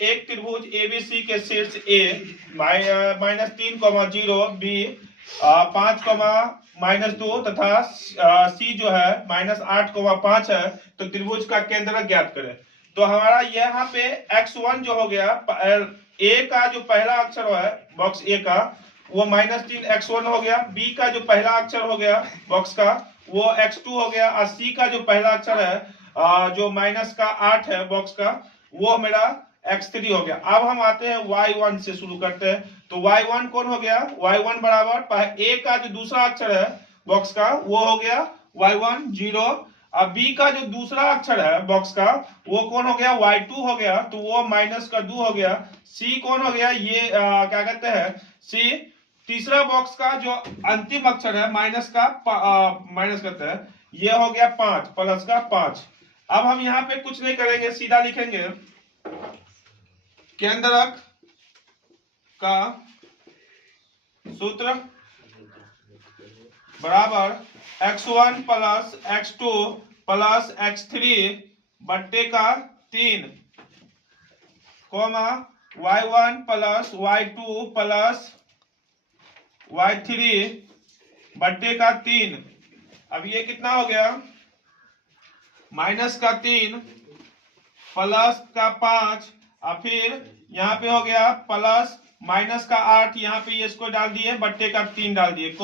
एक त्रिभुज एबीसी के शीर्ष ए -3,0 बी 5,-2 तथा सी जो है -8,5 है। तो त्रिभुज का केंद्र ज्ञात करें। तो हमारा यहाँ पे x1 जो हो गया, ए का जो पहला अक्षर है बॉक्स ए का वो -3x1 हो गया, बी का जो पहला अक्षर हो गया बॉक्स का वो x2 हो गया, और सी का जो पहला अक्षर है जो -8 है बॉक्स का वो मेरा x3 हो गया। अब हम आते हैं y1 से शुरू करते हैं। तो y1 कौन हो गया, y1 बराबर ए का जो दूसरा अक्षर है बॉक्स का वो हो गया y1 0, अब बी का जो दूसरा अक्षर है बॉक्स का वो कौन हो गया y2 हो गया, तो वो -2 हो गया। सी कौन हो गया, ये क्या कहते हैं सी तीसरा बॉक्स का जो अंतिम अक्षर है माइनस कहते हैं ये हो गया 5 +5। अब हम यहाँ पे कुछ नहीं करेंगे, सीधा लिखेंगे केंद्रक का सूत्र बराबर x1 + x2 + x3 बट्टे का 3 y1 + y2 + y3 बट्टे का 3। अब ये कितना हो गया, -3 +5 और फिर यहाँ पे हो गया +-8, यहाँ पे इसको डाल दिए बट्टे का 3 डाल दिए,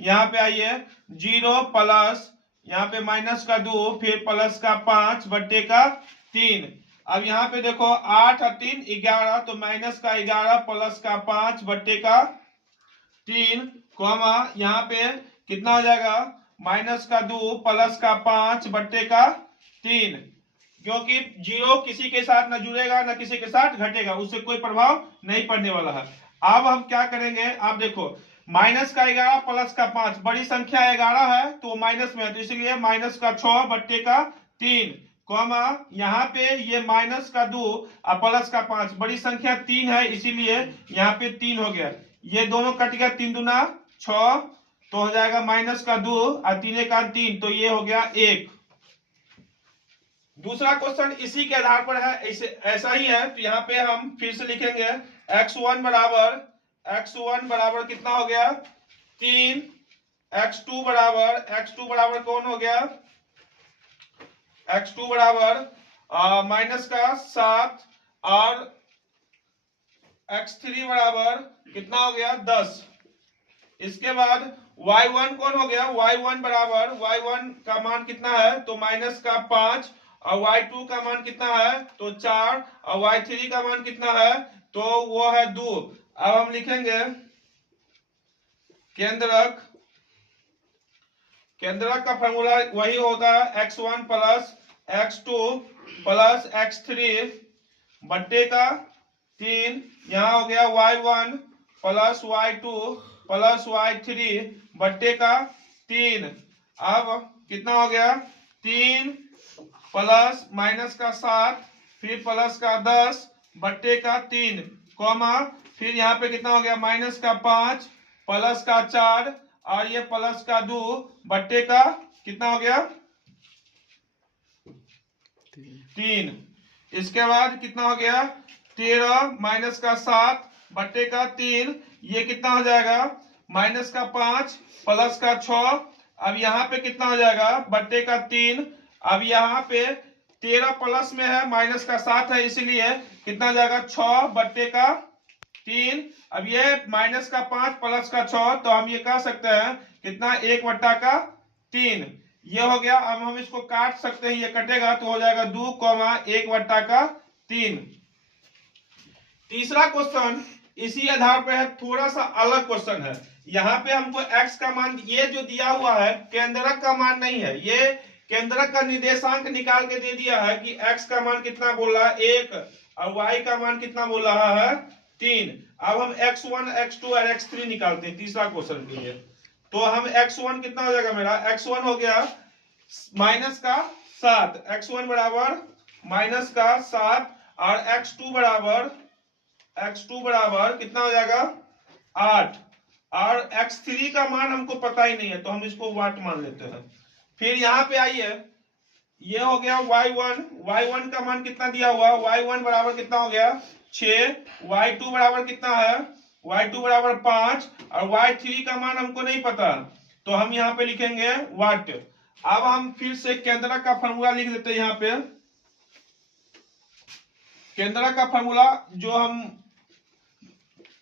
यहाँ पे आइए 0 प्लस यहाँ पे -2 फिर +5 बट्टे का 3। अब यहाँ पे देखो 8 और 3 11, तो -11 +5 बट्टे का 3, यहाँ पे कितना हो जाएगा -2 +5 बट्टे का 3, क्योंकि 0 किसी के साथ न जुड़ेगा न किसी के साथ घटेगा, उससे कोई प्रभाव नहीं पड़ने वाला है। अब हम क्या करेंगे, आप देखो -11 +5 बड़ी संख्या 11 है तो माइनस में है, तो इसलिए -6 बट्टे का 3, यहाँ पे ये -2 और +5 बड़ी संख्या 3 है इसीलिए यहाँ पे 3 हो गया, ये दोनों कट गया, 3 दूना 6 तो हो जाएगा -2 और 3 का 3, तो ये हो गया 1। दूसरा क्वेश्चन इसी के आधार पर है, ऐसा ही है, तो यहाँ पे हम फिर से लिखेंगे x1 बराबर कितना हो गया 3, x2 बराबर कौन हो गया, x2 बराबर -7 और x3 बराबर कितना हो गया 10। इसके बाद y1 कौन हो गया, y1 का मान कितना है तो -5 और y2 का मान कितना है तो 4 और y3 का मान कितना है तो वो है 2। अब हम लिखेंगे केंद्रक का फॉर्मूला वही होता है x1 + x2 + x3 बट्टे का 3, यहाँ हो गया y1 + y2 + y3 बट्टे का 3। अब कितना हो गया 3 प्लस -7 फिर +10 बट्टे का 3, फिर यहाँ पे कितना हो गया -5 +4 और ये +2 बट्टे का कितना हो गया 3। इसके बाद कितना हो गया 13 -7 बट्टे का 3, ये कितना हो जाएगा -5 +6। अब यहाँ पे कितना हो जाएगा बट्टे का 3, अब यहाँ पे 13 प्लस में है -7 है इसलिए कितना हो जाएगा 6 बट्टे का 3। अब ये -5 +6 तो हम ये कह सकते हैं कितना 1/3 ये हो गया। अब हम इसको काट सकते हैं, ये कटेगा तो हो जाएगा 2, 1/3। तीसरा क्वेश्चन इसी आधार पर है, थोड़ा सा अलग क्वेश्चन है। यहाँ पे हमको x का मान ये जो दिया हुआ है केंद्रक का मान नहीं है, ये केंद्रक का निर्देशांक निकाल के दे दिया है कि x का मान कितना बोल रहा है 1 और y का मान कितना बोल रहा है 3। अब हम x1 x2 और x3 निकालते हैं तीसरा क्वेश्चन के लिए। तो हम x1 कितना हो जाएगा मेरा, x1 हो गया -7, x1 बराबर -7 और x2 बराबर कितना हो जाएगा 8 और x3 का मान हमको पता ही नहीं है तो हम इसको वाट मान लेते हैं। फिर यहाँ पे आइए, ये हो गया y1 का मान कितना दिया हुआ, y1 बराबर कितना हो गया 6, y2 बराबर कितना है, y2 बराबर 5 और y3 का मान हमको नहीं पता, तो हम यहाँ पे लिखेंगे वाट। अब हम फिर से केंद्रक का फॉर्मूला लिख देते हैं यहाँ पे। केंद्रक का फॉर्मूला जो हम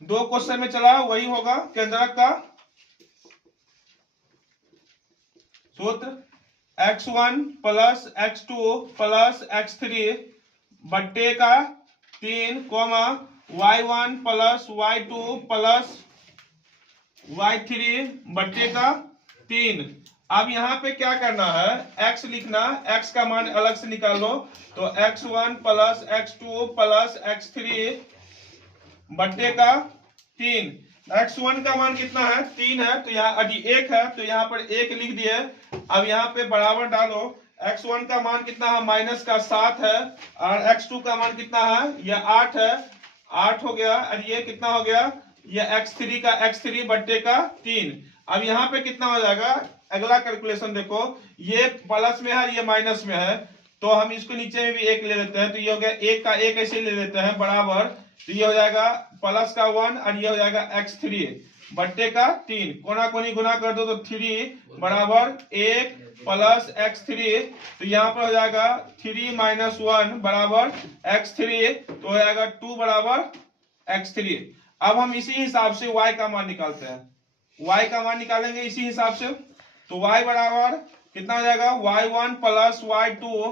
2 क्वेश्चन में चला वही होगा। केंद्रक का सूत्र x1 plus x2 plus x3 बट्टे का 3 coma y1 plus y2 plus y3 बट्टे का 3। अब यहाँ पे क्या करना है, x लिखना, x का मान अलग से निकाल लो, तो x1 plus x2 plus x3 बट्टे का 3। x1 का मान कितना है 3 है, तो यहाँ अभी 1 है तो यहाँ पर 1 लिख दिए। अब यहाँ पे बराबर डालो, x1 का मान कितना है माइनस का 7 है और x2 का मान कितना है ये 8 है, 8 हो गया। और ये कितना हो गया, ये x3 का x3 बट्टे का 3। अब यहाँ पे कितना हो जाएगा, अगला कैलकुलेशन देखो, ये प्लस में है ये माइनस में है, तो हम इसको नीचे में भी 1 ले लेते हैं, तो ये हो गया 1 का 1 ऐसे ले लेते हैं बराबर, तो ये हो जाएगा प्लस का 1 और ये हो जाएगा x3 बट्टे का 3। कोना कोनी गुना कर दो तो 3 बराबर 1 प्लस x3, तो यहाँ पर हो जाएगा 3 माइनस 1 बराबर x3, तो हो जाएगा 2 बराबर x3। अब हम इसी हिसाब से y का मान निकालते हैं, y का मान निकालेंगे इसी हिसाब से, तो y बराबर कितना हो जाएगा y1 plus y2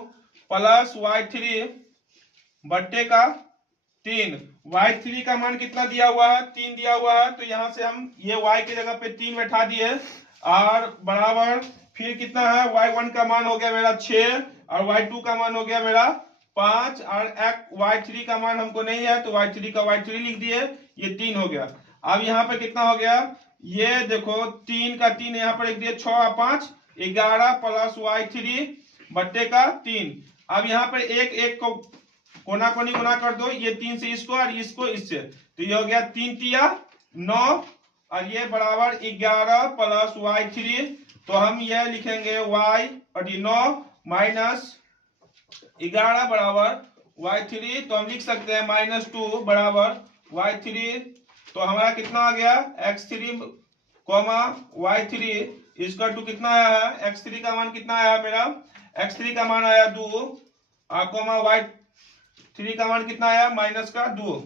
plus y3 बट्टे का 3। y3 का मान कितना दिया हुआ है 3 दिया हुआ है, तो यहां से हम ये y की जगह पे 3 बैठा दिए और बराबर फिर कितना है y1 का मान हो गया मेरा 6 और y2 का मान हो गया मेरा 5 और y3 का मान हमको नहीं है तो y3 का y3 लिख दिए, ये 3 हो गया। अब यहाँ पे कितना हो गया, ये देखो 3 का 3 यहाँ पर लिख दिए, 6 और 5 11 प्लस y3 बट्टे का 3। अब यहाँ पर एक एक को कोना कोनी गुना कर दो, ये 3 से इसको और इसको इससे, तो ये हो गया 3 तिया 9 और ये बराबर 11 प्लस y3, तो हम ये लिखेंगे y और 9 माइनस 11 बराबर y3, तो हम लिख सकते हैं -2 बराबर y3। तो हमारा कितना आ गया x3 कोमा y3 इसका 2 कितना आया है, x3 का मान कितना आया मेरा, x3 का मान आया 2 कोमा y3 का मान कितना आया माइनस का 2।